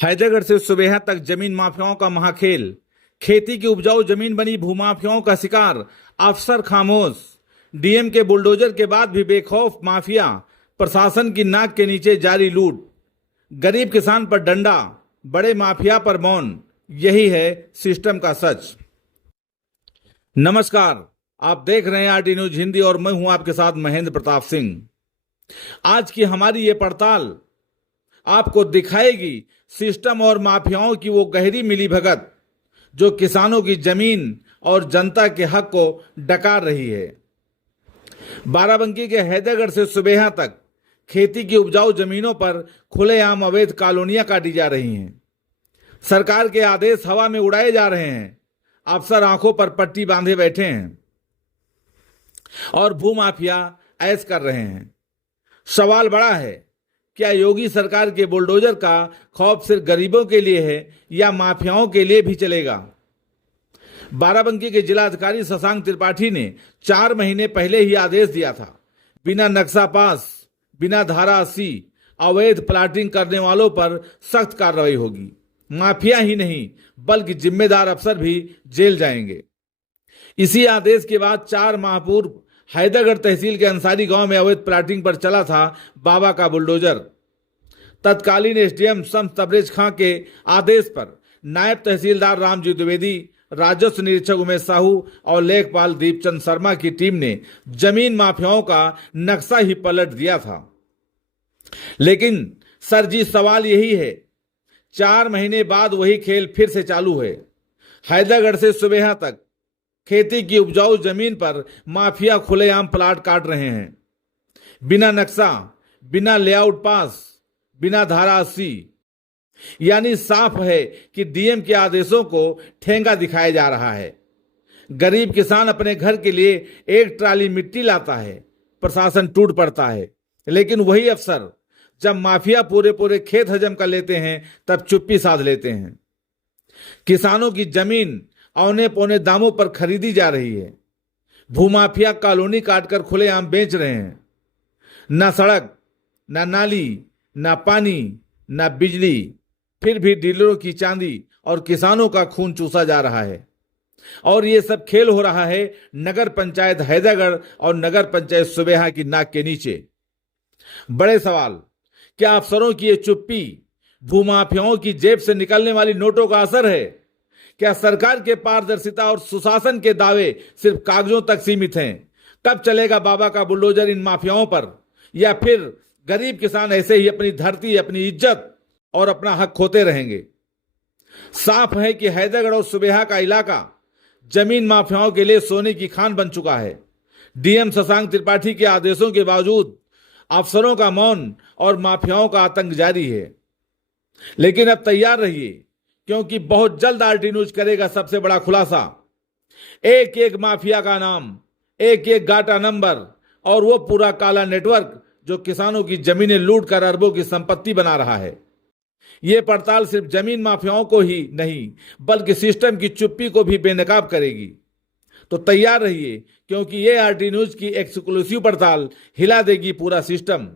हैदरगढ़ से सुबेहा तक जमीन माफियाओं का महाखेल। खेती की उपजाऊ जमीन बनी भूमाफियाओं का शिकार। अफसर खामोश। डीएम के बुलडोजर के बाद भी बेखौफ माफिया। प्रशासन की नाक के नीचे जारी लूट। गरीब किसान पर डंडा, बड़े माफिया पर मौन। यही है सिस्टम का सच। नमस्कार, आप देख रहे हैं आरटी न्यूज हिंदी और मैं हूं आपके साथ महेंद्र प्रताप सिंह। आज की हमारी ये पड़ताल आपको दिखाएगी सिस्टम और माफियाओं की वो गहरी मिलीभगत जो किसानों की जमीन और जनता के हक को डकार रही है। बाराबंकी के हैदरगढ़ से सुबेहा तक खेती की उपजाऊ जमीनों पर खुलेआम अवैध कॉलोनियां काटी जा रही हैं। सरकार के आदेश हवा में उड़ाए जा रहे हैं। अफसर आंखों पर पट्टी बांधे बैठे हैं और भूमाफिया ऐश कर रहे हैं। सवाल बड़ा है, क्या योगी सरकार के बुलडोजर का खौफ सिर्फ गरीबों के लिए है या माफियाओं के लिए भी चलेगा? बाराबंकी के जिलाधिकारी शशांक त्रिपाठी ने 4 महीने पहले ही आदेश दिया था, बिना नक्शा पास, बिना धारा 80 अवैध प्लाटिंग करने वालों पर सख्त कार्रवाई होगी। माफिया ही नहीं बल्कि जिम्मेदार अफसर भी जेल जाएंगे। इसी आदेश के बाद 4 माह पूर्व हैदरगढ़ तहसील के अंसारी गांव में अवैध प्लाटिंग पर चला था बाबा का बुलडोजर। तत्कालीन एसडीएम शम्स तबरेज खां के आदेश पर नायब तहसीलदार रामजी द्विवेदी, राजस्व निरीक्षक उमेश साहू और लेखपाल दीपचंद शर्मा की टीम ने जमीन माफियाओं का नक्शा ही पलट दिया था। लेकिन सर जी, सवाल यही है, 4 महीने बाद वही खेल फिर से चालू है। हैदरगढ़ से सुबेहा तक खेती की उपजाऊ जमीन पर माफिया खुलेआम प्लाट काट रहे हैं, बिना नक्शा, बिना लेआउट पास, बिना धारा 80। यानी साफ है कि डीएम के आदेशों को ठेंगा दिखाया जा रहा है। गरीब किसान अपने घर के लिए एक ट्राली मिट्टी लाता है, प्रशासन टूट पड़ता है, लेकिन वही अफसर जब माफिया पूरे पूरे खेत हजम कर लेते हैं तब चुप्पी साध लेते हैं। किसानों की जमीन औने पौने दामों पर खरीदी जा रही है। भूमाफिया कॉलोनी काटकर खुलेआम बेच रहे हैं। न सड़क, न नाली, न पानी, न बिजली, फिर भी डीलरों की चांदी और किसानों का खून चूसा जा रहा है। और ये सब खेल हो रहा है नगर पंचायत हैदरगढ़ और नगर पंचायत सुबेहा की नाक के नीचे। बड़े सवाल, क्या अफसरों की ये चुप्पी भूमाफियाओं की जेब से निकलने वाली नोटों का असर है? क्या सरकार के पारदर्शिता और सुशासन के दावे सिर्फ कागजों तक सीमित हैं? कब चलेगा बाबा का बुलडोजर इन माफियाओं पर? या फिर गरीब किसान ऐसे ही अपनी धरती, अपनी इज्जत और अपना हक खोते रहेंगे? साफ है कि हैदरगढ़ और सुबेहा का इलाका जमीन माफियाओं के लिए सोने की खान बन चुका है। डीएम शशांक त्रिपाठी के आदेशों के बावजूद अफसरों का मौन और माफियाओं का आतंक जारी है। लेकिन अब तैयार रहिए, क्योंकि बहुत जल्द आरटी न्यूज करेगा सबसे बड़ा खुलासा। एक एक माफिया का नाम, एक एक गाटा नंबर और वो पूरा काला नेटवर्क जो किसानों की जमीनें लूट कर अरबों की संपत्ति बना रहा है। ये पड़ताल सिर्फ जमीन माफियाओं को ही नहीं बल्कि सिस्टम की चुप्पी को भी बेनकाब करेगी। तो तैयार रहिए, क्योंकि ये आरटी न्यूज की एक्सक्लूसिव पड़ताल हिला देगी पूरा सिस्टम।